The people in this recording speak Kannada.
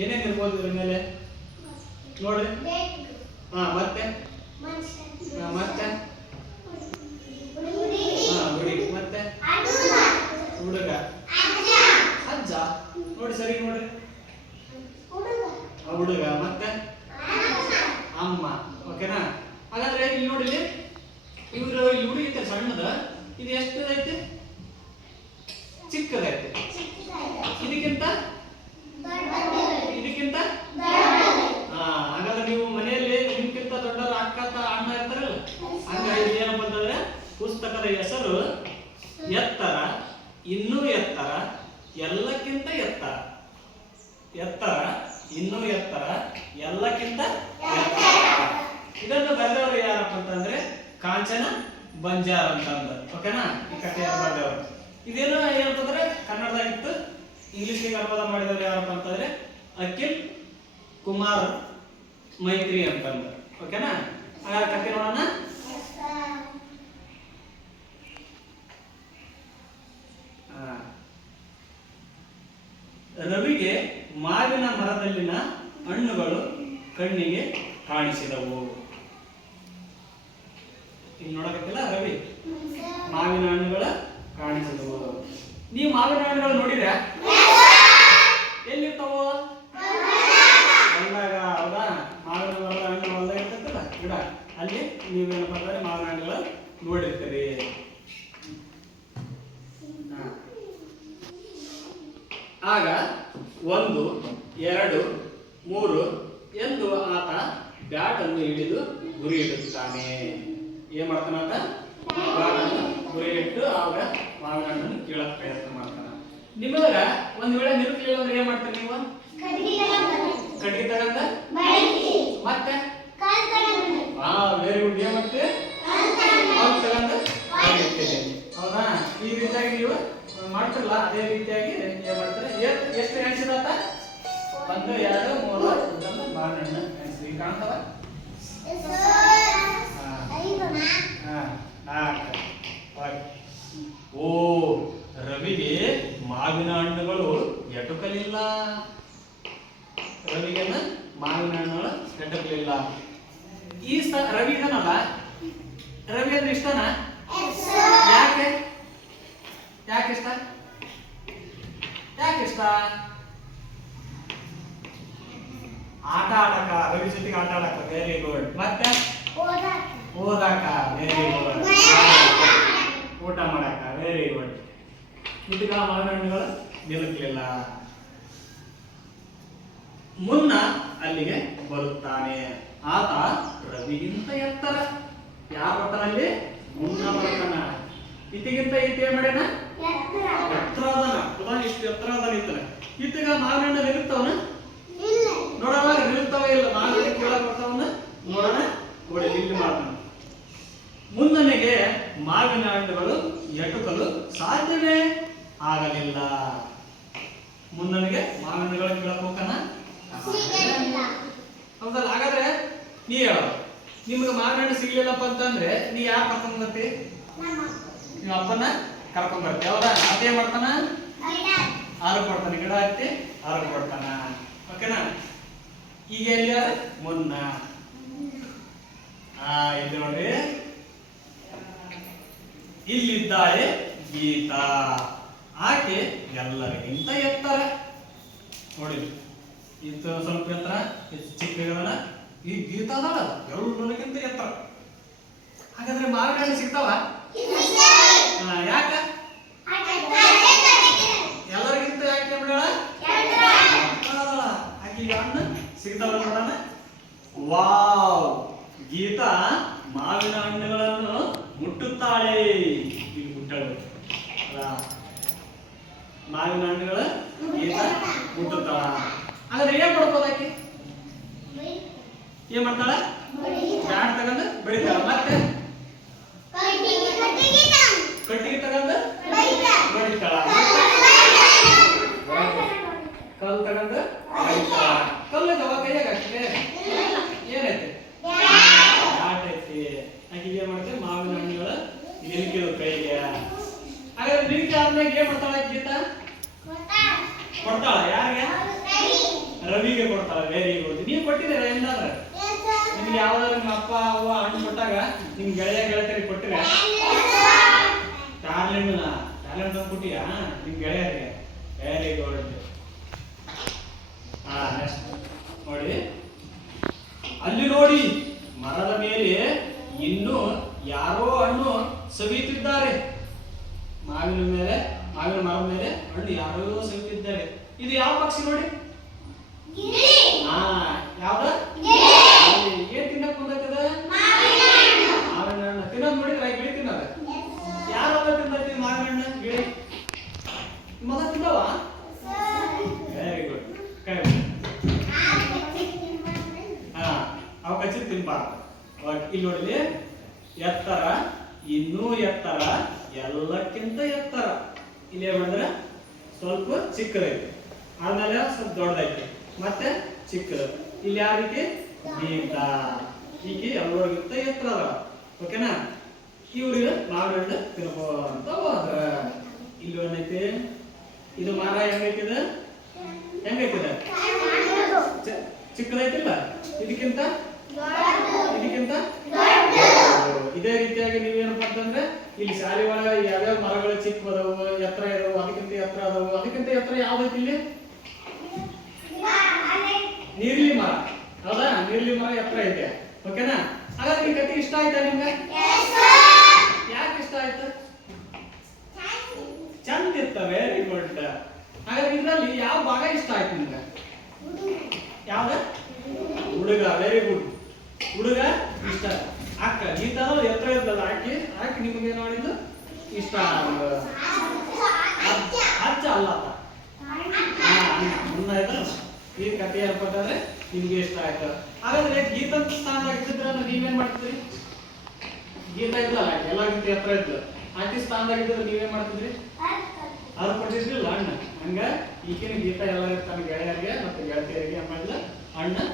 ಏನೇನು ಇರ್ಬೋದು ಇದ್ರ ಮೇಲೆ ನೋಡ್ರಿ. ಹಾ ಮತ್ತೆ ಮತ್ತೆ ಹುಡುಗಿ ಮತ್ತೆ ಹುಡುಗ ಅಜ್ಜ ನೋಡಿ ಸರಿ ನೋಡ್ರಿ. ಹುಡುಗ ಮತ್ತೆ ಅಮ್ಮ. ಓಕೆನಾ? ಹಾಗಾದ್ರೆ ಇಲ್ಲಿ ನೋಡಿ, ಇವ್ರು ಇಲ್ಲಿ ಹುಡುಗಿ ಐತೆ ಸಣ್ಣದ, ಇದು ಎಷ್ಟದೈತೆ? ಚಿಕ್ಕದೈತೆ. ಇದಕ್ಕಿಂತ ಇದಕ್ಕಿಂತ ಹಾಗಾದ್ರೆ ನೀವು ಮನೆಯಲ್ಲಿ ನಿಮ್ಗಿಂತ ದೊಡ್ಡವರು ಅಕ್ಕ ಅಣ್ಣ ಇರ್ತಾರಲ್ಲ, ಹಂಗಾಗಿ ಏನಪ್ಪ ಅಂತಂದ್ರೆ ಪುಸ್ತಕದ ಹೆಸರು ಎತ್ತರ, ಇನ್ನೂ ಎತ್ತರ, ಎಲ್ಲಕ್ಕಿಂತ ಎತ್ತರ. ಎತ್ತರ, ಇನ್ನೂ ಎತ್ತರ, ಎಲ್ಲಕ್ಕಿಂತ ಎತ್ತರ. ಇದನ್ನು ಬರೆದವರು ಯಾರಪ್ಪ ಅಂತಂದ್ರೆ ಕಾಂಚನ ಬಂಜಾರ್ ಅಂತಂದ. ಓಕೆನಾ? ಈ ಕಥೆಯನ್ನು ಬರೆದವರು. ಇದೇನು ಏನಂತಂದ್ರೆ ಕನ್ನಡದಾಗಿತ್ತು, ಇಂಗ್ಲಿಷ್ಗೆ ಅನುವಾದ ಮಾಡಿದವರು ಯಾರಪ್ಪ ಅಂತಂದ್ರೆ ಅಖಿಲ್ ಕುಮಾರ್ ಮೈತ್ರಿ ಅಂತಂದ. ಓಕೆನಾ? ಹಾಗಾದ್ರೆ ಕಥೆ ನೋಡೋಣ. ರವಿಗೆ ಮಾವಿನ ಮರದಲ್ಲಿನ ಹಣ್ಣುಗಳು ಕಣ್ಣಿಗೆ ಕಾಣಿಸಿದವು. ಇಲ್ಲಿ ನೋಡಬೇಕಿಲ್ಲ, ರವಿ ಮಾವಿನ ಹಣ್ಣುಗಳು ಕಾಣಿಸಿದವು. ನೀವು ಮಾವಿನ ಹಣ್ಣುಗಳು ನೋಡಿದ್ರ? ಎಲ್ಲಿರ್ತಾವ? ಹೊಲದಾಗ. ಹೌದಾ? ಮಾವಿನ ಮರದ ಹಣ್ಣು ಹೊಲದಾಗ ಇರ್ತೈತಲ್ಲ ಗಿಡ, ಅಲ್ಲಿ ನೀವೇನಪ್ಪ ಅಂದ್ರೆ ಮಾವಿನ ಹಣ್ಣುಗಳು ನೋಡಿರ್ತೀರಿ. ಆಗ 1 2 3 ಎಂದು ಆತ ಬ್ಯಾಟ್ ಅನ್ನು ಹಿಡಿದು ಗುರಿ ಇಡುತ್ತಾನೆ. ಏನ್ ಮಾಡ್ತಾನ ಆತ? ಬ್ಯಾಟ್ ಅನ್ನು ಗುರಿ ಇಟ್ಟು ಆಗ ಮಾವಿನ ಹಣ್ಣನ್ನು ಕೀಳಕ್ ಪ್ರಯತ್ನ ಮಾಡ್ತಾನ. ನಿಮಗ ಒಂದ್ ವೇಳೆ ನಿರುತ್ತಲಿಲ್ಲ ಅಂದ್ರೆ ಏನ್ ಮಾಡ್ತೀರಿ ನೀವು? ಕಟ್ಟಿಗೆ ತಗಂದ ಮತ್ತೆ ವೆರಿ ಗುಡ್. ಏನ್ ಮಾಡ್ತೀವಿ? ತಗಂದ. ಹೌದಾ? ಈ ರೀತಿಯಾಗಿ ನೀವು ಮಾಡ್ತಿರಲ್ಲ, ಅದೇ ರೀತಿಯಾಗಿ ಏನ್ ಮಾಡ್ತಾರೆ? ಎಷ್ಟು ಎಣಿಸಿದಾತ? 1 2 3 ಮಾವಿನ ಹಣ್ಣು ಎಣಿಸಿ ಕಾಣ್ತವ. ಓ, ರವಿಗೆ ಮಾವಿನ ಹಣ್ಣುಗಳು ಎಟುಕಲಿಲ್ಲ. ರವಿಗೆ ಮಾವಿನ ಹಣ್ಣುಗಳು ಎಟುಕಲಿಲ್ಲ. ಈ ರವಿ ಇದನಲ್ಲ, ರವಿ ಅಂದ್ರೆ ಇಷ್ಟನಾ? ಯಾಕೆ ಯಾಕೆ ಇಷ್ಟ? ಯಾಕೆ ಇಷ್ಟ? ಆಟ ಆಡಕ, ರವಿ ಜೊತೆಗೆ ಆಟ ಆಡಕ. Very good. ಮತ್ತೆ ಓದಾಕ. Very good. ಊಟ ಮಾಡಕ. Very good. ಇದೀಗ ಮಾವಿನ ಹಣ್ಣುಗಳು ನಿಲ್ಲಲಿಲ್ಲ. ಮುನ್ನ ಅಲ್ಲಿಗೆ ಬರುತ್ತಾನೆ. ಆತ ರವಿಗಿಂತ ಎತ್ತರ. ಯಾರು ಬರ್ತಾನಲ್ಲಿ? ಮುನ್ನ ಬರ್ತಾನ. ಇತಿಗಿಂತ ಈತ ಏನ್ ಮಾಡ್ಯಾನ? ಎತ್ತರ ಅದಾನ. ಇಷ್ಟು ಎತ್ತರ ಅದಾನ ಇತ್ತನ. ಈತಗ ಮಾವಿನ ಹಣ್ಣು ನಿಲ್ತಾವನ? ನೋಡೋಣ, ನಿಲ್ತಾವ ಇಲ್ಲ? ಮಾವಿನ ಹಣ್ಣು ಕೇಳಕ್ ಬರ್ತಾವನ? ನೋಡೋಣ. ನೋಡಿ, ಇಲ್ಲಿ ಮಾಡ್ತಾನ. ಮುನ್ನನಿಗೆ ಮಾವಿನ ಹಣ್ಣುಗಳು ಎಟುಕಲು ಸಾಧ್ಯವೇ ಆಗಲಿಲ್ಲ. ಮುನ್ನನಿಗೆ ಮಾವಿನ ಹಣ್ಣುಗಳು ಕೇಳಕ್ ಹೋಗಣ? ಹೌದಲ್ಲ? ಹಾಗಾದ್ರೆ ನೀ ಹೇಳೋ, ನಿಮ್ಗೆ ಮಾವಿನ ಹಣ್ಣು ಸಿಗ್ಲಿಲ್ಲಪ್ಪ ಅಂತಂದ್ರೆ ನೀ ಯಾರು ಕರ್ಕೊಂಡ್ ಬರ್ತಿ? ನೀವು ಅಪ್ಪನ ಕರ್ಕೊಂಡ್ ಬರ್ತಿ. ಹೌದಾ? ಅದೇ ಮಾಡ್ತಾನ, ಆರು ಕೊಡ್ತಾನೆ. ಗಿಡ ಹತ್ತಿ ಆರು ಕೊಡ್ತಾನ. ಓಕೆನಾ? ಈಗ ಎಲ್ಲಿ ಮುನ್ನ. ಇಲ್ಲಿ ನೋಡಿ, ಇಲ್ಲಿದ್ದಾಳೆ ಗೀತಾ. ಆಕೆ ಎಲ್ಲರಿಗಿಂತ ಎತ್ತರ. ನೋಡಿ, ಇದು ಸ್ವಲ್ಪ ಎತ್ತರ, ಚಿಕ್ಕದನ. ಈ ಗೀತಾ ಅದಾಳ ಎಲ್ಲರಿಗಿಂತ ಎತ್ತರ. ಹಾಗಾದ್ರೆ ಮಾವಿನ ಹಣ್ಣು ಸಿಗ್ತಾವ? ಯಾಕ? ಎಲ್ಲರಿಗಿಂತ ಯಾಕೆ ಬಿಡೋಣ? ಆಕೆ ಹಣ್ಣು ಸಿಗ್ತಾವ ನೋಡೋಣ. ವಾವ್! ಗೀತಾ ಮಾವಿನ ಹಣ್ಣುಗಳನ್ನು ಮುಟ್ಟುತ್ತಾಳೆ. ಇಲ್ಲಿ ಮುಟ್ಟಳು. ಮಾವಿನ ಹಣ್ಣುಗಳು ಗೀತಾ ಮುಟ್ಟುತ್ತಾಳ. ಹಾಗಾದ್ರೆ ಏನ್ ಮಾಡ್ಬೋದು ಆಕೆ? ಏನ್ ಮಾಡ್ತಾಳ? ಬ್ಯಾಟ್ ತಗೊಂಡು ಬಡಿತಾಳ. ಮತ್ತೆ ಕಟ್ಟಿಗೆ ತಗೊಂಡು ಬಡಿತಾಳ. ಕಲ್ಲು ತಗೊಂಡು ಬಡಿತಾಳ. ಕಲ್ಲು ಕೈಯಾಗ ಅಷ್ಟೇ ಏನೈತೆ? ಬ್ಯಾಟ್ ಐತಿ. ಆಕೆ ಏನ್ ಮಾಡ್ತೇವೆ? ಮಾವಿನ ಹಣ್ಣುಗಳು ನಿಲ್ಕಿರು ಕೈಗೆ. ಹಾಗಾದ್ರೆ ನಿಲ್ಕಿ ಆದ್ಮೇಲೆ ಏನ್ ಮಾಡ್ತಾಳ ಗೀತಾ? ಕೊಡ್ತಾಳ. ಯಾರಿಗೆ? ರವಿಗೆ ಕೊಡ್ತಾಳೆ. Very good. ನೀವು ಕೊಟ್ಟಿದ್ದೀರಾ ಎಂದಾದ್ರೆ? ನಿಮ್ಗೆ ಯಾವ್ದಾದ್ರು ನಿಮ್ಮ ಅಪ್ಪ ಅವ್ವ ಹಣ್ಣು ಕೊಟ್ಟಾಗ ನಿಮ್ ಗೆಳತಿಯರಿಗೆ ಕೊಟ್ಟಿರ? ಟ್ಯಾಲೆಂಟ್ ಕೊಟ್ಟಿಯಾ ನಿಮ್ ಗೆಳೆಯರಿಗೆ? Very good. ನೆಕ್ಸ್ಟ್ ನೋಡಿ, ಅಲ್ಲಿ ನೋಡಿ ಮರದ ಮೇಲೆ ಇನ್ನೂ ಯಾರೋ ಹಣ್ಣು ಸವಿಯುತ್ತಿದ್ದಾರೆ. ಮಾವಿನ ಮರದ ಮೇಲೆ ಹಣ್ಣು ಯಾರೋ ಸವಿಯುತ್ತಿದ್ದಾರೆ. ಇದು ಯಾವ ಪಕ್ಷಿ ನೋಡಿ? ಯಾವ್ದ? ಏನ್ ತಿನ್ನಕ್ ಬಂದೈತದ? ಮಾವಿನ ಹಣ್ಣು ತಿನ್ನೋದ್ ನೋಡಿದ್ರ? ಗಿಳಿ ತಿನ್ನೋದ? ಯಾರ ತಿಂದೈತಿ ಮಾವಿನ ಹಣ್ಣು? ಗಿಳಿ ಮಗ ತಿಂದವ? Very good. ಅವ ಕಚ್ಚಿ ತಿನ್ಬಾರ್ದು. ಇಲ್ಲಿ ನೋಡಿಲಿ, ಎತ್ತರ, ಇನ್ನೂ ಎತ್ತರ, ಎಲ್ಲಕ್ಕಿಂತ ಎತ್ತರ. ಇಲ್ಲಿ ಹೇಳಿದ್ರೆ ಸ್ವಲ್ಪ ಚಿಕ್ಕದೈತಿ, ಆಮೇಲೆ ಸ್ವಲ್ಪ ದೊಡ್ಡದೈತಿ, ಮತ್ತೆ ಚಿಕ್ಕದು. ಇಲ್ಲಿ ಯಾವ ರೀತಿ? ಗೀತ. ಈಗ ಎಲ್ಲರಿಗಿಂತ ಎತ್ತರ ಅದ. ಓಕೆನಾ? ಇವ್ರಿಗೆ ಮಾವಿನ ಹಣ್ಣು ತಿನ್ಕೋ ಅಂತ ಹೋದ್ರ. ಇಲ್ಲಿ ಏನೈತಿ? ಇದು ಮರ ಹೆಂಗೈತಿದ? ಚಿಕ್ಕದೈತಿಲ್ಲ? ಇದಕ್ಕಿಂತ ಇದೇ ರೀತಿಯಾಗಿ ನೀವೇನಪ್ಪ ಅಂತಂದ್ರೆ ಇಲ್ಲಿ ಶಾಲೆ ಒಳಗ ಯಾವ್ಯಾವ ಮರಗಳು ಚಿಕ್ಕದವು, ಎತ್ತರ ಇದಾವು, ಅದಕ್ಕಿಂತ ಎತ್ತರ ಅದಾವು. ಅದಕ್ಕಿಂತ ಎತ್ತರ ಯಾವ್ದೈತಿ ಇಲ್ಲಿ? ನೀರ್ಲಿ ಮರ. ಹೌದಾ? ನೀರ್ಲಿ ಮರ ಎತ್ತರ ಐತೆ. ಓಕೆನಾ? ಹಾಗಾದ್ರೆ ಈ ಕಥೆ ಇಷ್ಟ ಆಯ್ತಾ ನಿಮ್ಗೆ? ಯಾಕೆ ಇಷ್ಟ ಆಯ್ತು? ಚಂದ ಇತ್ತ. Very good. ಹಾಗಾದ್ರೆ ಇದ್ರಲ್ಲಿ ಯಾವ ಭಾಗ ಇಷ್ಟ ಆಯ್ತು ನಿಮ್ಗೆ? ಯಾವ್ದ? ಹುಡುಗ. Very good. ಹುಡುಗ ಇಷ್ಟ. ಅಕ್ಕ ಗೀತ ಎತ್ತರ ಇದ್ದಲ್ಲ, ಆಕಿ ನಿಮ್ಗೆ ಏನು ಮಾಡಿದ್ದು? ಇಷ್ಟ. ಅಜ್ಜ ಅಲ್ಲ, ಈ ಕಥೆ ಹೇಳ್ಕೊಟ್ಟಾದ್ರೆ ನಿಮ್ಗೆ ಇಷ್ಟ ಆಯ್ತು. ಹಾಗಾದ್ರೆ ಗೀತ ಸ್ಥಾನದಾಗಿದ್ದರೆ ನೀವೇನ್ ಮಾಡ್ತಿದ್ರಿ? ಗೀತ ಇದ್ದಲ್ಲ, ಎಲ್ಲರಿಗಿಂತ ಎತ್ತರ ಇದ್ದು, ಆಕಿ ಸ್ಥಾನದಾಗಿದ್ದರೆ ನೀವೇನ್ ಮಾಡ್ತಿದ್ರಿ? ಅದು ಕೊಟ್ಟಿರ್ಲಿಲ್ಲ ಹಣ್ಣು. ಹಂಗ ಈಗಿನ ಗೀತ ಎಲ್ಲ ತನ್ನ ಗೆಳೆಯರಿಗೆ ಮತ್ತು ಗೆಳತಿಯರಿಗೆ ಮಾಡಿಲ್ಲ ಹಣ್ಣು